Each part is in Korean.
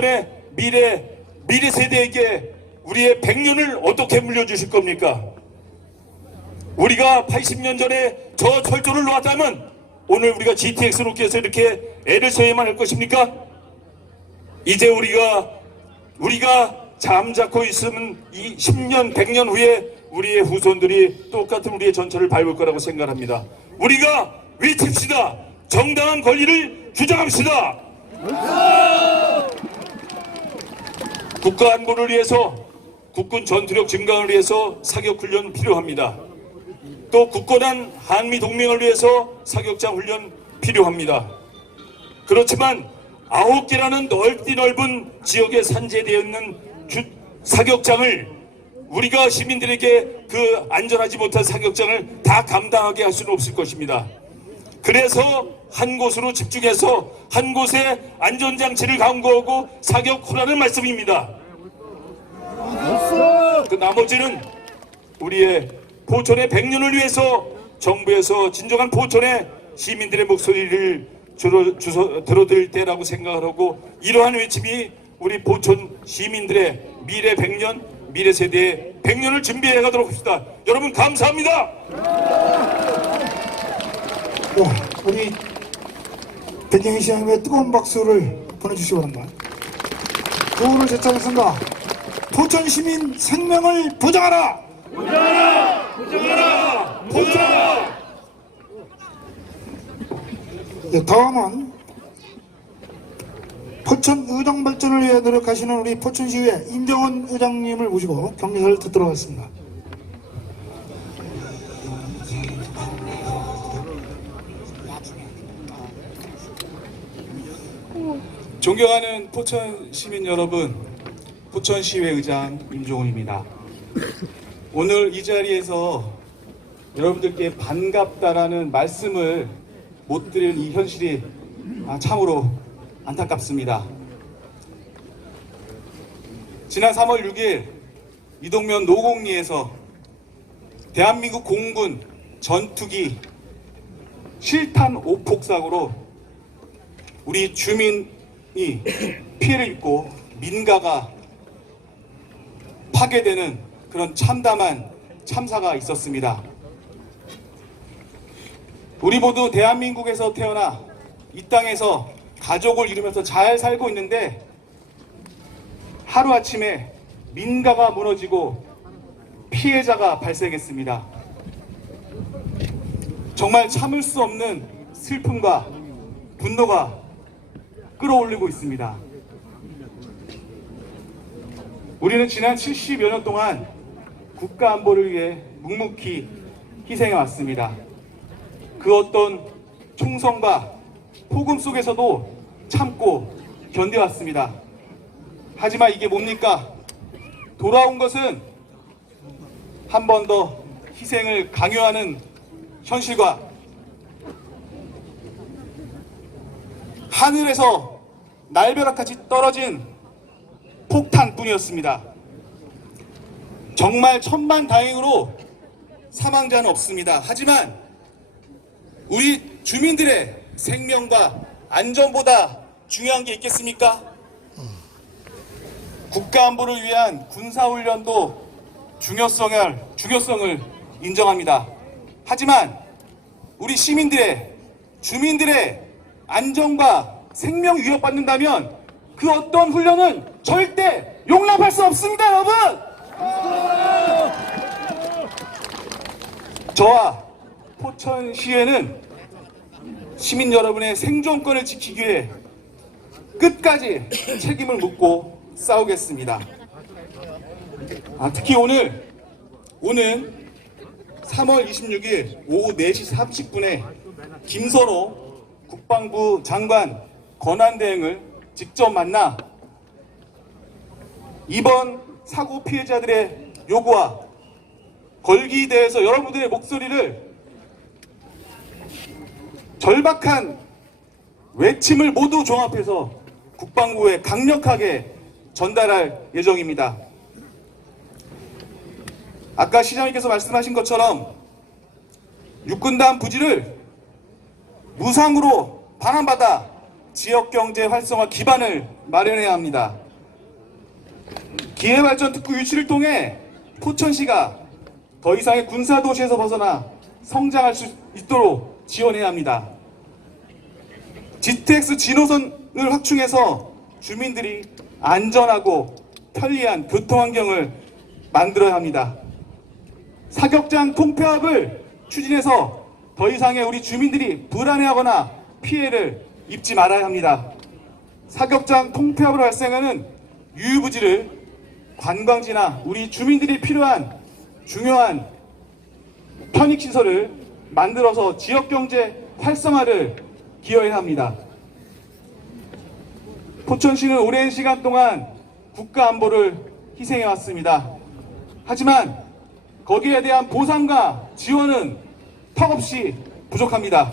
포천의 미래 세대에게 우리의 100년을 어떻게 물려주실 겁니까? 우리가 80년 전에 저 철도를 놓았다면 오늘 우리가 GTX 놓기에서 이렇게 애를 써야만 할 것입니까? 이제 우리가 잠자코 있으면 이 10년, 100년 후에 우리의 후손들이 똑같은 우리의 전철을 밟을 거라고 생각합니다. 우리가 외칩시다. 정당한 권리를 주장합시다. 국가 안보를 위해서, 국군 전투력 증강을 위해서 사격 훈련 필요합니다. 또 굳건한 한미 동맹을 위해서 사격장 훈련 필요합니다. 그렇지만 9개라는 넓은 지역에 산재되어 있는 사격장을 우리가 시민들에게 그 안전하지 못한 사격장을 다 감당하게 할 수는 없을 것입니다. 그래서 한 곳으로 집중해서 한 곳에 안전장치를 강구하고 사격하라는 말씀입니다. 그 나머지는 우리의 포천의 100년을 위해서 정부에서 진정한 포천의 시민들의 목소리를 들어드릴 때라고 생각을 하고, 이러한 외침이 우리 포천 시민들의 미래 100년, 미래 세대의 100년을 준비해 가도록 합시다. 여러분 감사합니다. 네, 우리 변경희 시장님의 뜨거운 박수를 보내주시기 바랍니다. 구호를 제창했습니다. 포천 시민 생명을 보장하라! 보장하라! 보장하라! 보장하라! 네, 다음은 포천 의정 발전을 위해 노력하시는 우리 포천시의회 임정원 의장님을 모시고 경례를 듣도록 하겠습니다. 존경하는 포천 시민 여러분, 포천시의회 의장 임종훈입니다. 오늘 이 자리에서 여러분들께 반갑다라는 말씀을 못 드릴 이 현실이 참으로 안타깝습니다. 지난 3월 6일 이동면 노곡리에서 대한민국 공군 전투기 실탄 오폭 사고로 우리 주민이 피해를 입고 민가가 파괴되는 그런 참담한 참사가 있었습니다. 우리 모두 대한민국에서 태어나 이 땅에서 가족을 이루면서 잘 살고 있는데 하루아침에 민가가 무너지고 피해자가 발생했습니다. 정말 참을 수 없는 슬픔과 분노가 끌어올리고 있습니다. 우리는 지난 70여 년 동안 국가 안보를 위해 묵묵히 희생해 왔습니다. 그 어떤 총성과 폭음 속에서도 참고 견뎌왔습니다. 하지만 이게 뭡니까? 돌아온 것은 한 번 더 희생을 강요하는 현실과 하늘에서 날벼락같이 떨어진 폭탄뿐이었습니다. 정말 천만다행으로 사망자는 없습니다. 하지만 우리 주민들의 생명과 안전보다 중요한 게 있겠습니까? 국가안보를 위한 군사훈련도 중요성을 인정합니다. 하지만 우리 시민들의, 주민들의 안전과 생명 위협받는다면 그 어떤 훈련은 절대 용납할 수 없습니다, 여러분! 저와 포천시에는 시민 여러분의 생존권을 지키기 위해 끝까지 책임을 묻고 싸우겠습니다. 특히 오늘 3월 26일 오후 4시 30분에 김선호 국방부 장관 권한대행을 직접 만나 이번 사고 피해자들의 요구와 걸기에 대해서 여러분들의 목소리를 절박한 외침을 모두 종합해서 국방부에 강력하게 전달할 예정입니다. 아까 시장님께서 말씀하신 것처럼 육군단 부지를 무상으로 반환받아 지역경제 활성화 기반을 마련해야 합니다. 기회발전특구 유치를 통해 포천시가 더 이상의 군사도시에서 벗어나 성장할 수 있도록 지원해야 합니다. GTX 진호선을 확충해서 주민들이 안전하고 편리한 교통환경을 만들어야 합니다. 사격장 통폐합을 추진해서 더 이상의 우리 주민들이 불안해하거나 피해를 입지 말아야 합니다. 사격장 통폐합으로 발생하는 유유부지를 관광지나 우리 주민들이 필요한 중요한 편익시설을 만들어서 지역경제 활성화를 기여해야 합니다. 포천시는 오랜 시간 동안 국가안보를 희생해왔습니다. 하지만 거기에 대한 보상과 지원은 턱없이 부족합니다.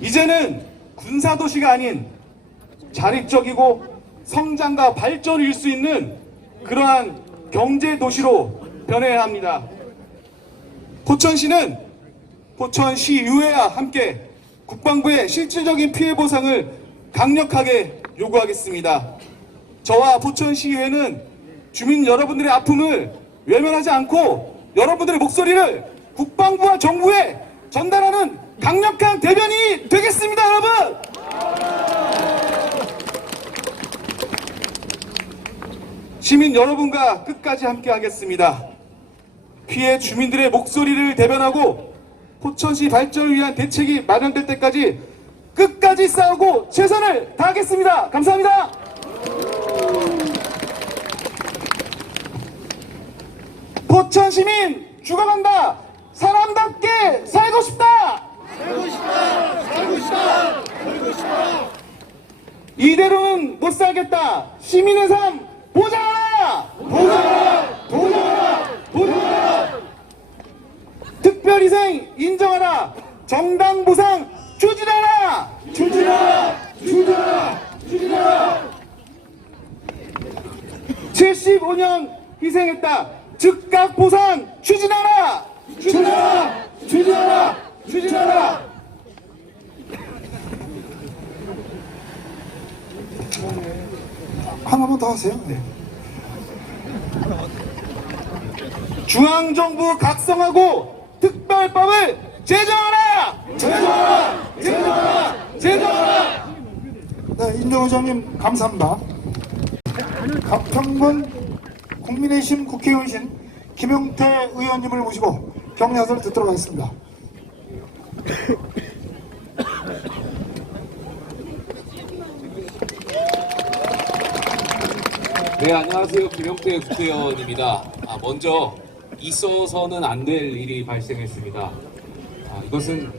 이제는 군사도시가 아닌 자립적이고 성장과 발전을 이룰 수 있는 그러한 경제도시로 변해야 합니다. 포천시는 포천시의회와 함께 국방부의 실질적인 피해 보상을 강력하게 요구하겠습니다. 저와 포천시의회는 주민 여러분들의 아픔을 외면하지 않고 여러분들의 목소리를 국방부와 정부에 전달하는 강력한 대변인이 되겠습니다, 여러분! 시민 여러분과 끝까지 함께 하겠습니다. 피해 주민들의 목소리를 대변하고 포천시 발전을 위한 대책이 마련될 때까지 끝까지 싸우고 최선을 다하겠습니다. 감사합니다. 포천 시민 죽어간다. 사람답게 살고 싶다. 살고 싶다. 살고 싶다. 살고 싶다. 이대로는 못 살겠다. 시민의 삶 보장하라. 보장하라. 보장하라. 보장하라. 특별희생 인정하라. 정당 보상 추진하라. 추진하라. 추진하라. 추진하라. 75년 희생했다. 즉각 보상 추진하라. 추진하라. 추진하라. 추진하라. 하나만 더 하세요. 네. 중앙정부 각성하고 특별법을 제정하라. 제정하라. 제정하라. 제정하라. 네, 인정 의장님 감사합니다. 가평군 국민의힘 국회의원이신 김용태 의원님을 모시고 격려사를 듣도록 하겠습니다. 네, 안녕하세요. 김용태 국회의원입니다. 먼저 있어서는 안 될 일이 발생했습니다. 이것은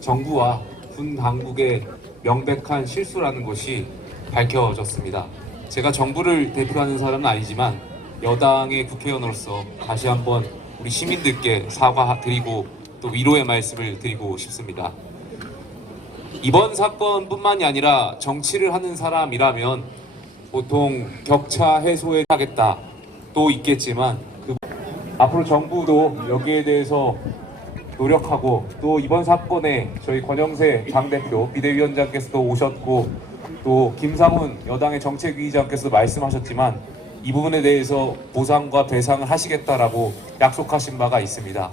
정부와 군 당국의 명백한 실수라는 것이 밝혀졌습니다. 제가 정부를 대표하는 사람은 아니지만 여당의 국회의원으로서 다시 한번 우리 시민들께 사과드리고 또 위로의 말씀을 드리고 싶습니다. 이번 사건뿐만이 아니라 정치를 하는 사람이라면 보통 격차 해소에 하겠다 또 있겠지만 앞으로 정부도 여기에 대해서 노력하고 또 이번 사건에 저희 권영세 당대표 비대위원장께서도 오셨고 또 김상훈 여당의 정책위의장께서도 말씀하셨지만 이 부분에 대해서 보상과 배상을 하시겠다라고 약속하신 바가 있습니다.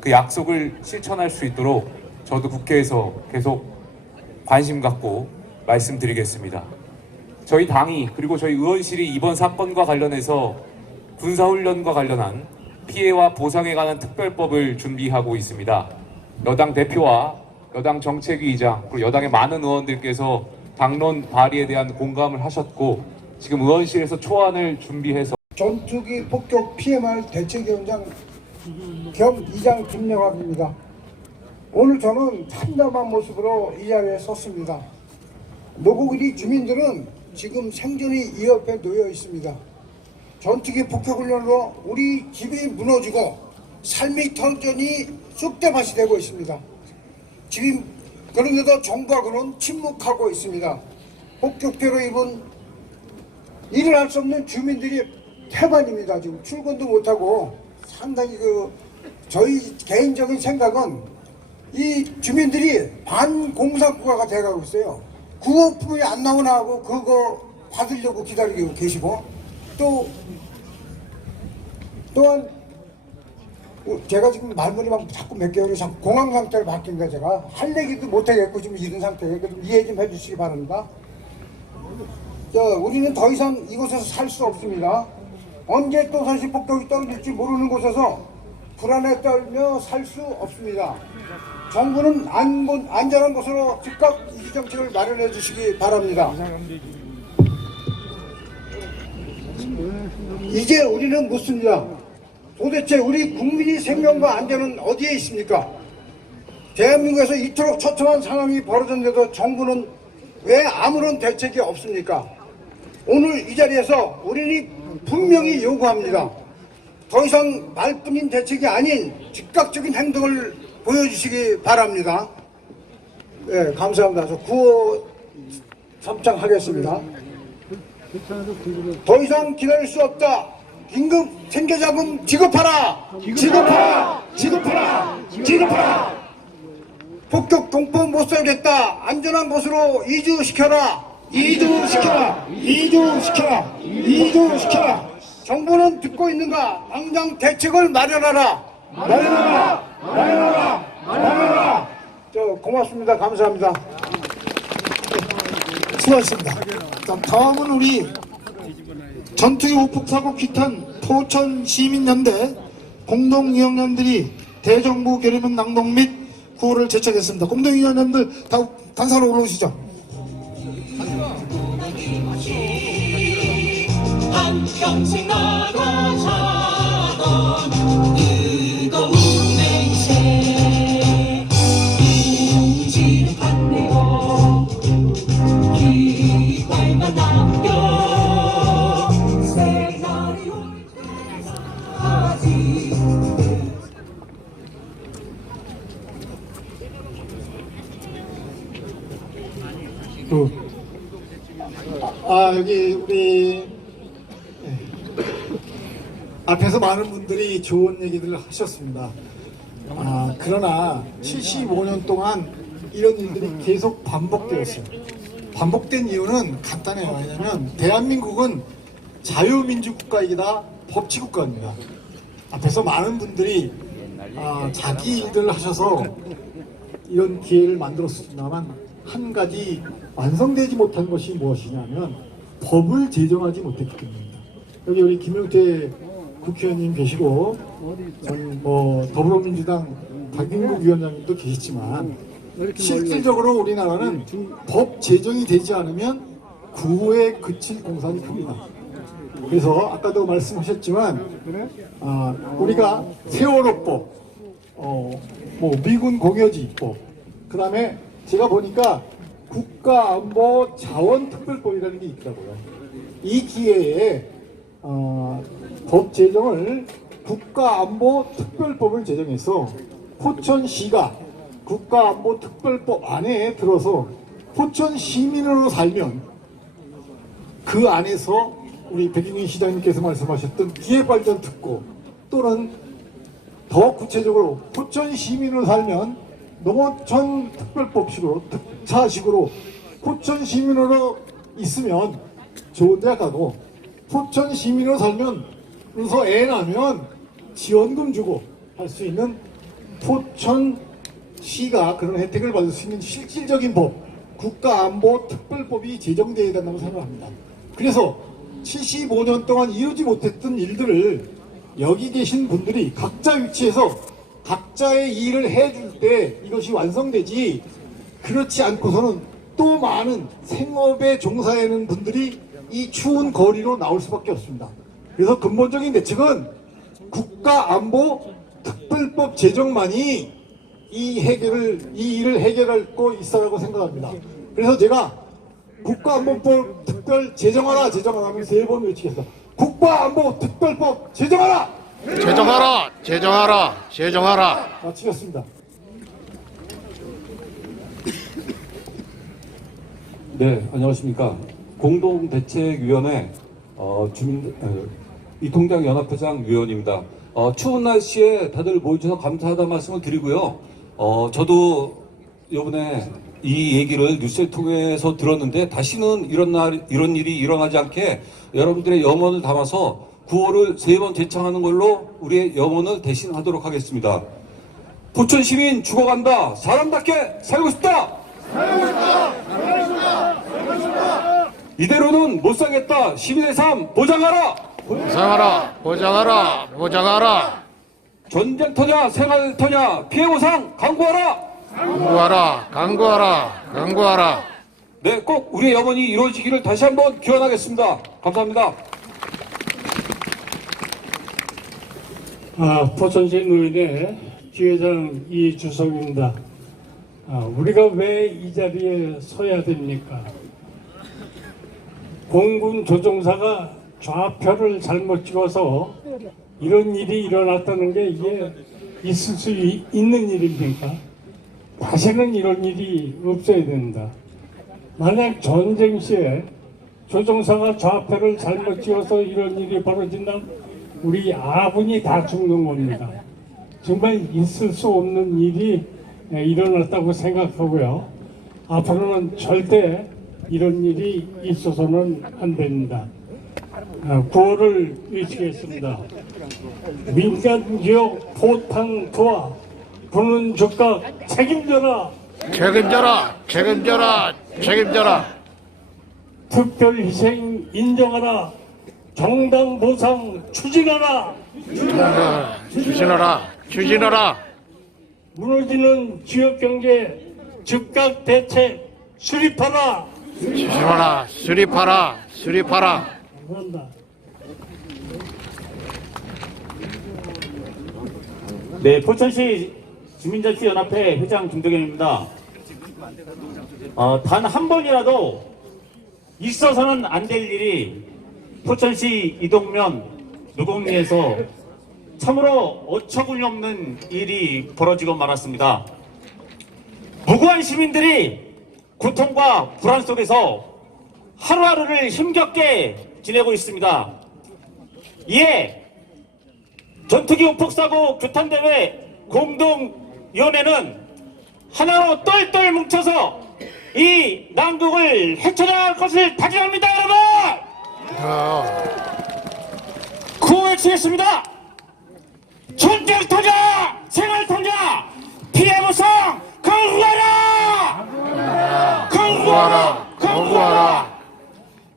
그 약속을 실천할 수 있도록 저도 국회에서 계속 관심 갖고 말씀드리겠습니다. 저희 당이 그리고 저희 의원실이 이번 사건과 관련해서 군사훈련과 관련한 피해와 보상에 관한 특별법을 준비하고 있습니다. 여당 대표와 여당 정책위의장 그리고 여당의 많은 의원들께서 당론 발의에 대한 공감을 하셨고 지금 의원실에서 초안을 준비해서 전투기 폭격 피해말 대책위원장 겸 이장 김영학입니다. 오늘 저는 참담한 모습으로 이 자리에 섰습니다. 노고기리 주민들은 지금 생존이 위협에 놓여 있습니다. 전투기 폭격훈련으로 우리 집이 무너지고 삶의 터전이 쑥대밭이 되고 있습니다. 지금 그런데도 정부하고는 침묵하고 있습니다. 폭격대로 입은 일을 할 수 없는 주민들이 태반입니다. 지금 출근도 못하고 상당히 저희 개인적인 생각은 이 주민들이 반공산국가가 돼가고 있어요. 구호품이 안 나오나 하고 그거 받으려고 기다리고 계시고, 또한 제가 지금 말문이 막 자꾸 몇 개월이 자꾸 공황 상태로 바뀐다. 제가 할 얘기도 못하겠고 지금 이런 상태에 좀 이해 좀 해주시기 바랍니다. 우리는 더 이상 이곳에서 살 수 없습니다. 언제 또 사실 폭격이 떨어질지 모르는 곳에서 불안에 떨며 살 수 없습니다. 정부는 안전한 곳으로 즉각 이주 정책을 마련해 주시기 바랍니다. 이제 우리는 묻습니다. 도대체 우리 국민의 생명과 안전은 어디에 있습니까? 대한민국에서 이토록 처참한 상황이 벌어졌는데도 정부는 왜 아무런 대책이 없습니까? 오늘 이 자리에서 우리는 분명히 요구합니다. 더 이상 말뿐인 대책이 아닌 즉각적인 행동을 보여주시기 바랍니다. 네, 감사합니다. 저 구호 선창하겠습니다. 더 이상 기다릴 수 없다. 긴급 생계자금 지급하라! 지급하라! 지급하라! 지급하라! 폭격 공포 못 살겠다. 안전한 곳으로 이주시켜라. 이주시켜라. 이주시켜라. 이주시켜라. 정부는 듣고 있는가? 당장 대책을 마련하라. 마련하라. 마련하라. 마련하라. 고맙습니다. 감사합니다. 수고하셨습니다. 자, 다음은 우리 전투기 오폭사고 규탄 포천시민연대 공동위원장들이 대정부 결의문 낭독 및 구호를 제청했습니다. 공동위원장들 다 단상으로 올라오시죠. 한평생 나가자던 뜨거운 맹세 우지를 받네요. 기발만 남겨 새날이 올 때까지. 여기 우리 앞에서 많은 분들이 좋은 얘기들을 하셨습니다. 그러나 75년 동안 이런 일들이 계속 반복되었어요. 반복된 이유는 간단해요. 왜냐하면 대한민국은 자유민주국가이기다 법치국가입니다. 앞에서 많은 분들이 자기 일들을 하셔서 이런 기회를 만들었습니다만 한 가지 완성되지 못한 것이 무엇이냐면 법을 제정하지 못했기 때문입니다. 여기 우리 김용태 국회의원님 계시고 더불어민주당 박인국 위원장님도 계시지만 실질적으로 우리나라는 법 제정이 되지 않으면 구호에 그칠 공산이 큽니다. 그래서 아까도 말씀하셨지만 우리가 세월호법, 미군 공여지법, 그 다음에 제가 보니까 국가안보자원특별법이라는 게 있더라고요. 이 기회에 법 제정을 국가안보특별법을 제정해서 포천시가 국가안보특별법 안에 들어서 포천 시민으로 살면 그 안에서 우리 백인희 시장님께서 말씀하셨던 기회발전 특구 또는 더 구체적으로 포천 시민으로 살면 농어촌 특별법식으로 특차식으로 포천 시민으로 있으면 좋은 대학 가고 포천 시민으로 살면 그래서 애 낳으면 지원금 주고 할 수 있는 포천시가 그런 혜택을 받을 수 있는 실질적인 법 국가안보특별법이 제정되어야 된다고 생각합니다. 그래서 75년 동안 이루지 못했던 일들을 여기 계신 분들이 각자 위치에서 각자의 일을 해줄 때 이것이 완성되지 그렇지 않고서는 또 많은 생업에 종사하는 분들이 이 추운 거리로 나올 수밖에 없습니다. 그래서 근본적인 대책은 국가안보특별법 제정만이 이 일을 해결할 거 있어라고 생각합니다. 그래서 제가 국가안보법 특별 제정하라 하면 3번 외치겠습니다. 국가안보특별법 제정하라! 제정하라! 제정하라! 제정하라! 마치겠습니다. 네, 안녕하십니까. 공동대책위원회 이통장 연합회장 위원입니다. 추운 날씨에 다들 모여주셔서 감사하다는 말씀을 드리고요. 저도 이번에 이 얘기를 뉴스를 통해서 들었는데 다시는 이런 일이 일어나지 않게 여러분들의 염원을 담아서 구호를 3번 제창하는 걸로 우리의 염원을 대신하도록 하겠습니다. 포천 시민 죽어간다. 사람답게 살고 싶다. 이대로는 못 살겠다. 시민의 삶 보장하라. 보장하라. 보장하라. 보장하라. 전쟁터냐 생활터냐 피해 보상 강구하라. 강구하라. 강구하라. 강구하라. 네, 꼭 우리의 염원이 이루어지기를 다시 한번 기원하겠습니다. 감사합니다. 포천시 노인의 지회장 이주성입니다. 우리가 왜 이 자리에 서야 됩니까? 공군 조종사가 좌표를 잘못 찍어서 이런 일이 일어났다는 게 이게 있을 수 있는 일입니까? 다시는 이런 일이 없어야 된다. 만약 전쟁 시에 조종사가 좌표를 잘못 찍어서 이런 일이 벌어진다면 우리 아군이 다 죽는 겁니다. 정말 있을 수 없는 일이 일어났다고 생각하고요. 앞으로는 절대 이런 일이 있어서는 안 됩니다. 구호를 외치겠습니다. 민간지역 포탄 투하 군은 즉각 책임져라. 책임져라. 책임져라. 책임져라. 특별희생 인정하라. 정당 보상 추진하라. 추진하라. 추진하라. 무너지는 지역경제 즉각 대책 수립하라. 추진하라. 수립하라. 수립하라. 감사합니다. 네, 포천시 주민자치연합회 회장 김동현입니다. 단 한 번이라도 있어서는 안 될 일이 포천시 이동면 누곡리에서 참으로 어처구니 없는 일이 벌어지고 말았습니다. 무고한 시민들이 고통과 불안 속에서 하루하루를 힘겹게 지내고 있습니다. 이에 전투기구 폭사고 규탄대회 공동위원회는 하나로 똘똘 뭉쳐서 이 난국을 헤쳐나갈 것을 다짐합니다, 여러분! 구호외치겠습니다. 전쟁터냐 생활터냐 피해보상 강구하라! 강구하라! 강구하라!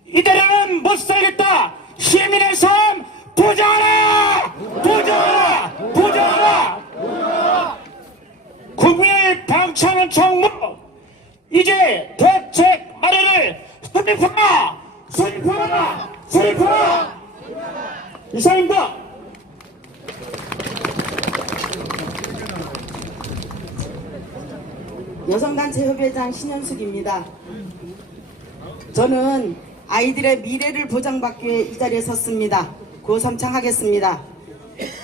이대로는 못 살겠다. 시민의 삶 보장하라! 보장하라! 보장하라! 국민을 방치하는 정부 이제 대책 마련을 수립하라! 수립하라! 수립하라! 이상입니다. 여성단체 협의회장 신현숙입니다. 저는 아이들의 미래를 보장받기 위해 이 자리에 섰습니다. 구호 삼창하겠습니다.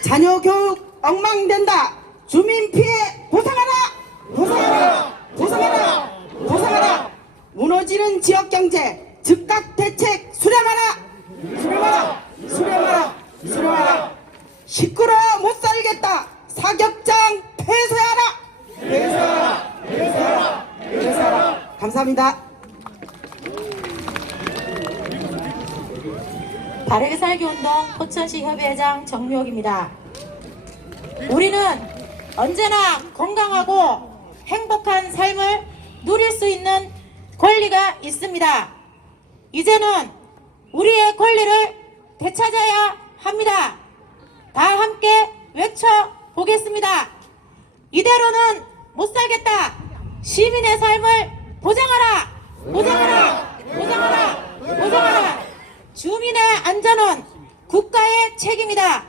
자녀 교육 엉망된다. 주민 피해 보상하라. 보상하라. 보상하라. 보상하라. 무너지는 지역 경제 즉각 대책 수렴하라. 수렴하라. 수렴하라. 수렴하라. 시끄러워 못 살겠다. 사격장 폐쇄하라. 폐쇄하라. 폐쇄하라. 폐쇄하라. 감사합니다. 바르게 살기 운동 포천시 협의회장 정미옥입니다. 우리는 언제나 건강하고 행복한 삶을 누릴 수 있는 권리가 있습니다. 이제는 우리의 권리를 되찾아야 합니다. 다 함께 외쳐보겠습니다. 이대로는 못 살겠다. 시민의 삶을 보장하라. 보장하라. 보장하라. 보장하라. 주민의 안전은 국가의 책임이다.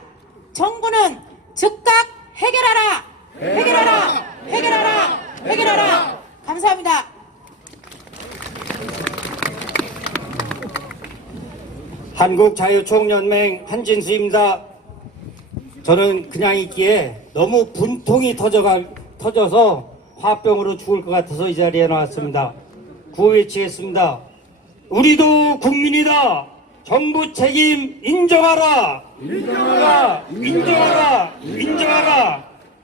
정부는 즉각 해결하라. 해결하라. 해결하라. 해결하라. 감사합니다. 한국자유총연맹 한진수입니다. 저는 그냥 있기에 너무 분통이 터져서 화병으로 죽을 것 같아서 이 자리에 나왔습니다. 구호 외치겠습니다. 우리도 국민이다. 정부 책임 인정하라. 인정하라. 인정하라. 인정하라.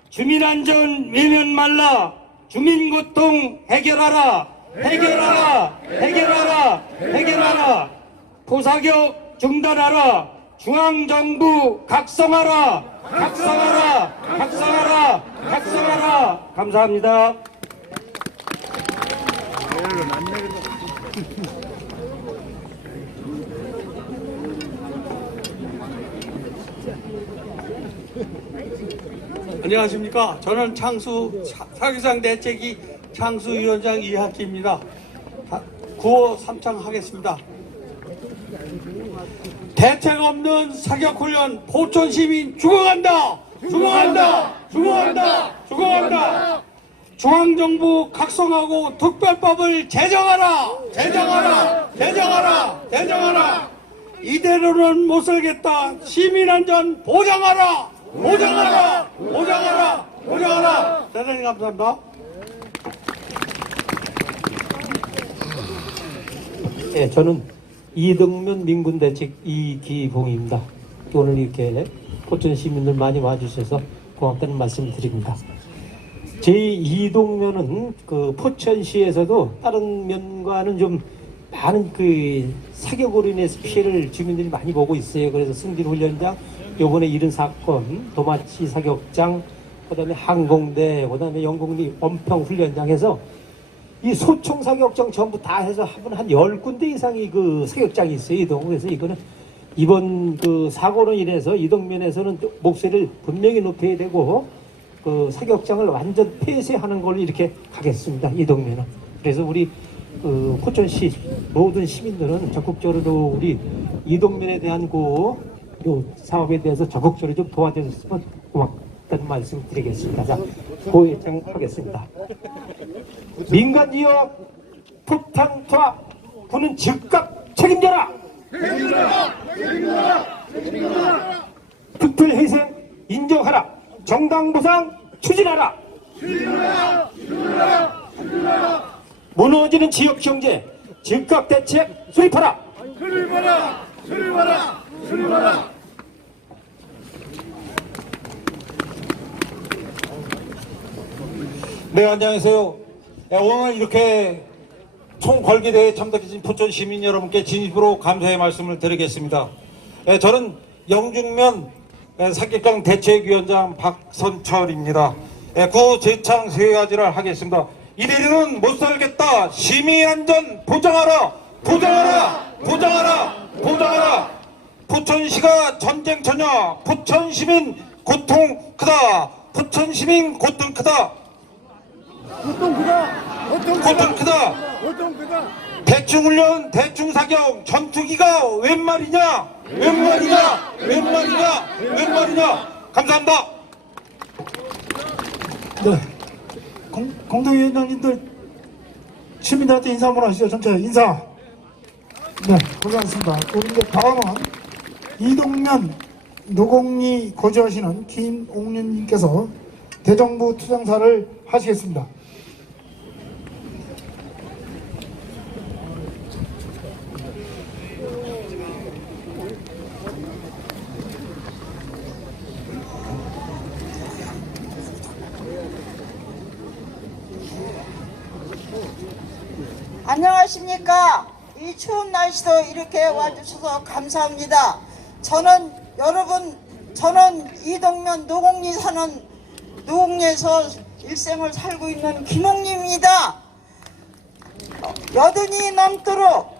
주민 안전 외면 말라. 주민고통 해결하라. 해결하라. 해결하라. 해결하라. 포사격 중단하라. 중앙정부 각성하라. 각성하라. 각성하라. 각성하라. 감사합니다. 안녕하십니까. 저는 사기상 대책위 창수위원장 이학기입니다. 구호 3창 하겠습니다. 대책 없는 사격훈련 포천시민 죽어간다! 죽어간다! 죽어간다! 죽어간다! 중앙정부 각성하고 특별법을 제정하라! 제정하라! 제정하라! 제정하라! 이대로는 못 살겠다! 시민안전 보장하라! 보장하라! 보장하라! 보장하라! 대단히 감사합니다. 네, 저는 이동면 민군대책 이기봉입니다. 오늘 이렇게 포천 시민들 많이 와주셔서 고맙다는 말씀을 드립니다. 제 이동면은 그 포천시에서도 다른 면과는 좀 많은 그 사격으로 인해서 피해를 주민들이 많이 보고 있어요. 그래서 승진훈련장, 요번에 이른 사건, 도마치 사격장, 그다음에 항공대, 그다음에 영공리 원평훈련장에서 이 소총 사격장 전부 다 해서 한 10군데 이상이 그 사격장이 있어요, 이동. 그래서 이거는 이번 그 사고로 인해서 이동면에서는 목소리를 분명히 높여야 되고 그 사격장을 완전 폐쇄하는 걸로 이렇게 가겠습니다, 이동면은. 그래서 우리 그 포천시 모든 시민들은 적극적으로 우리 이동면에 대한 요 사업에 대해서 적극적으로 좀 도와주셨으면 고맙다는 말씀 드리겠습니다. 자, 고회장 하겠습니다. 민간지역 폭탄 투하 군은 즉각 책임져라! 책임져라! 책임져라! 책임져라! 특별희생 인정하라! 정당보상 추진하라! 추진하라! 추진하라! 추진하라! 무너지는 지역경제 즉각 대책 수립하라! 수립하라! 수립하라! 수립하라! 네, 안녕하세요. 오늘 이렇게 총궐기대회에 참석해주신 포천 시민 여러분께 진심으로 감사의 말씀을 드리겠습니다. 저는 영중면 사격장 대책위원장 박선철입니다. 구호 재창 세 가지를 하겠습니다. 이대로는 못 살겠다. 시민안전 보장하라. 보장하라. 보장하라. 보장하라. 포천시가 전쟁 전야. 포천시민 고통 크다. 포천시민 고통 크다. 고통 크다. 고통 크다. 고통 크다. 대충 훈련, 대충 사격, 전투기가 웬 말이냐? 웬 말이냐? 웬 말이냐? 웬 말이냐? 감사합니다. 네. 공동위원장님들 시민들한테 인사 한번 하시죠. 전체 인사. 네, 고생하셨습니다. 우리 이제 다음은 이동면 노공리 거주하시는 김옥륜님께서 대정부 투쟁사를 하시겠습니다. 안녕하십니까. 이 추운 날씨도 이렇게 와주셔서 감사합니다. 저는 이동면 노공리 사는 노공리에서 일생을 살고 있는 김옥리입니다. 여든이 넘도록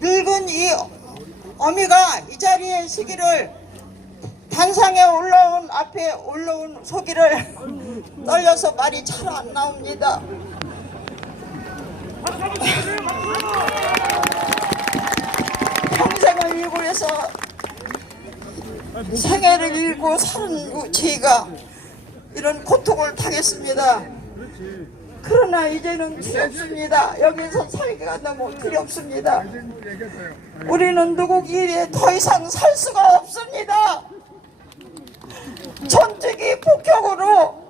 늙은 이 어미가 이 자리에 서기를 단상에 앞에 올라온 서기를 떨려서 말이 잘 안 나옵니다. 평생을 일고 해서 생애를 일고 사는 제가 이런 고통을 당했습니다. 그러나 이제는 두렵습니다. 여기서 살기가 너무 두렵습니다. 우리는 누구기에 더 이상 살 수가 없습니다. 전투기 폭격으로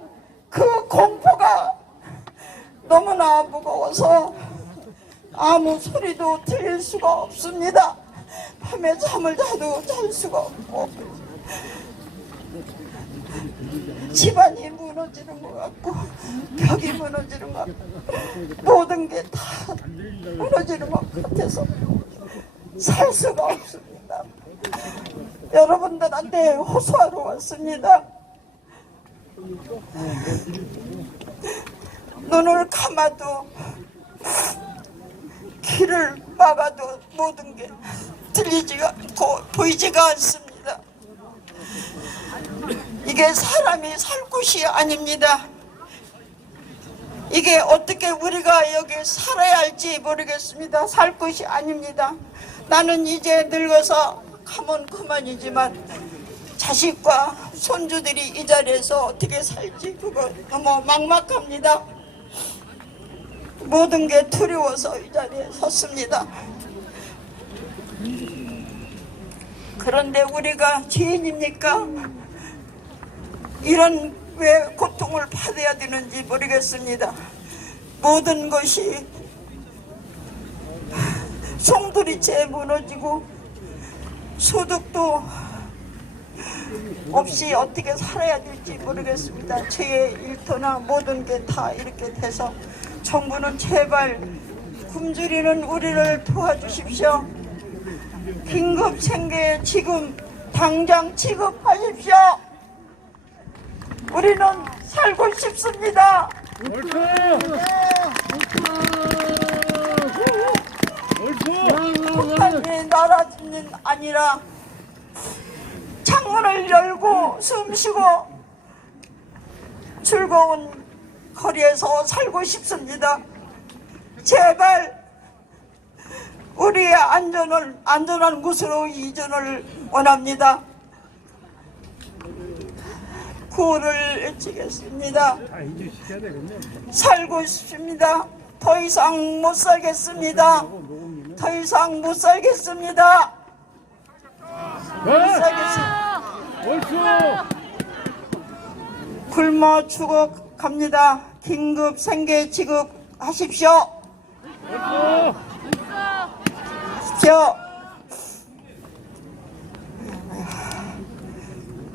그 공포가 너무나 무거워서 아무 소리도 들릴 수가 없습니다. 밤에 잠을 자도 잘 수가 없고 집안이 무너지는 것 같고 벽이 무너지는 것 같고 모든 게 다 무너지는 것 같아서 살 수가 없습니다. 여러분들한테 호소하러 왔습니다. 눈을 감아도 귀를 막아도 모든 게 들리지가 않고 보이지가 않습니다. 이게 사람이 살 곳이 아닙니다. 이게 어떻게 우리가 여기 살아야 할지 모르겠습니다. 살 곳이 아닙니다. 나는 이제 늙어서 가면 그만이지만 자식과 손주들이 이 자리에서 어떻게 살지 그거 너무 막막합니다. 모든 게 두려워서 이 자리에 섰습니다. 그런데 우리가 죄인입니까? 이런 왜 고통을 받아야 되는지 모르겠습니다. 모든 것이 송두리째 무너지고 소득도 없이 어떻게 살아야 될지 모르겠습니다. 죄의 일터나 모든 게 다 이렇게 돼서 정부는 제발 굶주리는 우리를 도와주십시오. 긴급 생계 지금 당장 지급하십시오. 우리는 살고 싶습니다. 폭탄이 날아지는 아니라 창문을 열고 숨쉬고 즐거운 거리에서 살고 싶습니다. 제발 우리의 안전한 곳으로 이전을 원합니다. 구호를 외치겠습니다. 살고 싶습니다. 더 이상 못 살겠습니다. 더 이상 못 살겠습니다. 못 살겠습니다. 굶어 죽어갑니다. 긴급 생계 지급하십시오.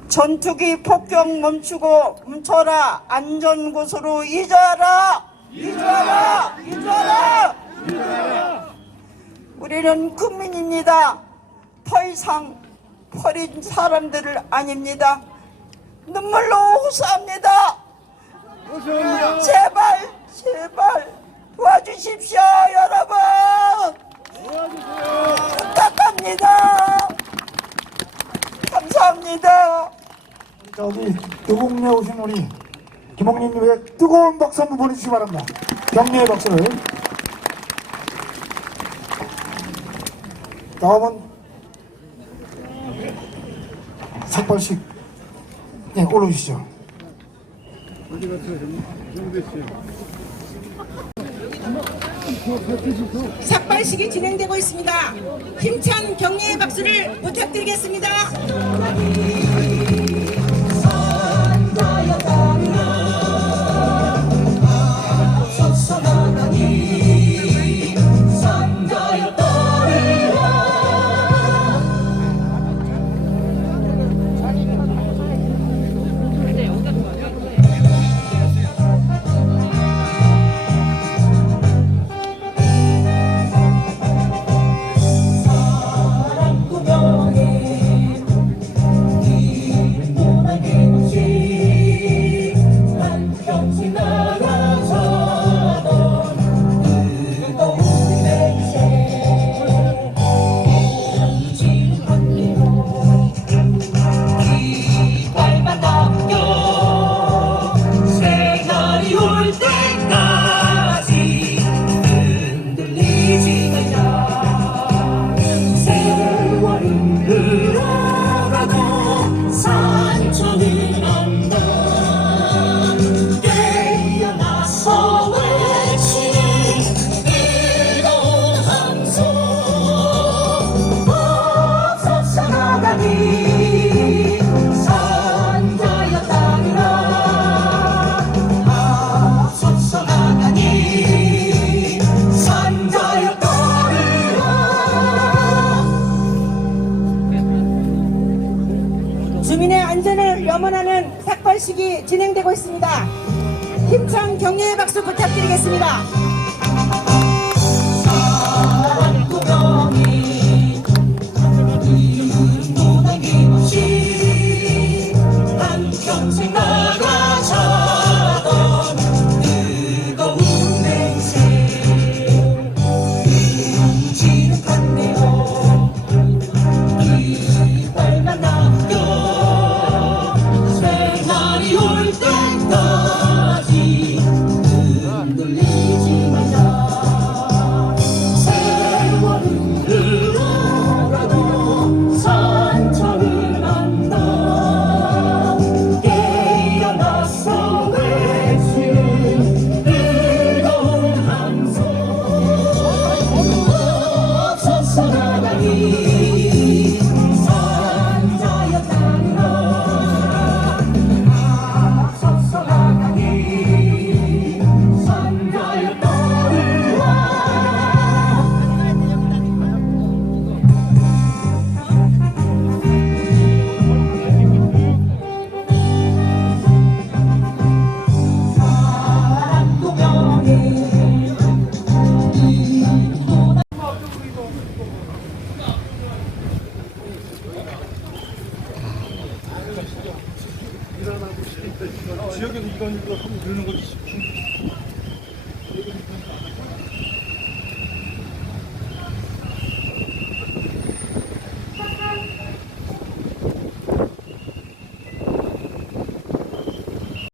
전투기 폭격 멈춰라. 안전 곳으로 이주하라. 우리는 국민입니다. 더 이상 버린 사람들을 아닙니다. 눈물로 호소합니다. 제발 도와주십시오, 여러분. 부탁합니다. 감사합니다. 저기 뜨곡내 오신 우리 김홍림님에게 뜨거운 박수 한번 보내주시기 바랍니다. 격려의 박수를. 다음은 삭발식 올라오시죠. 삭발식이 진행되고 있습니다. 힘찬 격려의 박수를 부탁드리겠습니다. 사랑 구경에 안전을 염원하는 삭발식이 진행되고 있습니다. 힘찬 격려의 박수 부탁드리겠습니다. 한평생 나가자던 뜨거운 냄새 지는 갔네요. 이빨만 남겨 새날이 올 때까지 흔들리지 말자. 세월은 흘러가도 산천은 안다. 깨어나서 외치는 뜨거운 함성. 첫사랑이 산자였다느라. 첫사랑이 산자였다느라. 사랑도 명예 지역에서 이런 일로 하면 되는 거지.